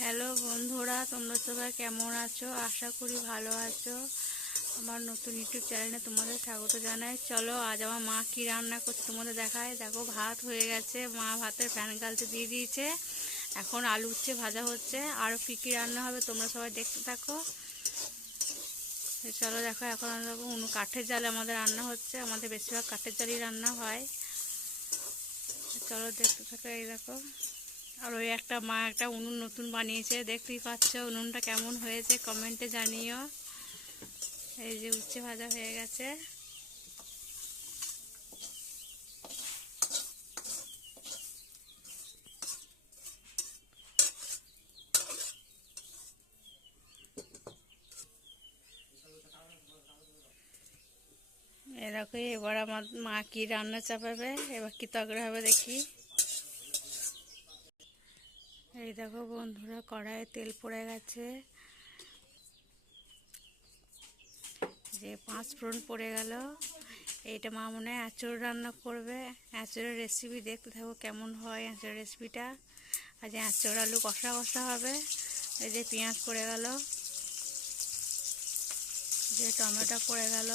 Hello বন্ধুরা, তোমরা সবাই কেমন আছো? আশা করি ভালো আছো। আমার নতুন ইউটিউব চ্যানেলে তোমাদের স্বাগত জানাই। চলো আজ আমার মা কি রান্না করছে তোমাদের দেখায়। দেখো, ভাত হয়ে গেছে, মা ভাতের ফ্যান গালতে দিয়ে দিয়েছে। এখন আলু উচ্ছে ভাজা হচ্ছে, আরও কী কী রান্না হবে তোমরা সবাই দেখতে থাকো। চলো দেখো, এখন দেখো কাঠের জালে আমাদের রান্না হচ্ছে। আমাদের বেশিরভাগ কাঠের জালেই রান্না হয়। চলো দেখতে থাকো। এই দেখো, আর ওই একটা মা একটা উনুন নতুন বানিয়েছে, দেখতেই পাচ্ছ। উনুনটা কেমন হয়েছে কমেন্টে জানিও। এই যে উচ্ছে ভাজা হয়ে গেছে। এরকম এবার আমার মা কি রান্না চাপাবে, এবার কি তরকারি হবে দেখি। এই দেখো বন্ধুরা, কড়াইয়ে তেল পড়ে গেছে, যে 5 ফোড়ন পড়ে গেল। এইটা মা মনে হয় আঁচড় রান্না করবে। আঁচড়ের রেসিপি দেখতে থাকো কেমন হয় আঁচড়ের রেসিপিটা। আর যে আঁচড় আলু কষা কষা হবে। এই যে পেঁয়াজ পড়ে গেল, যে টমেটো পড়ে গেল,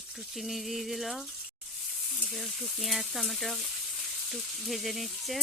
একটু চিনি দিয়ে দিল, যে একটু পেঁয়াজ টমেটো একটু ভেজে নিচ্ছে।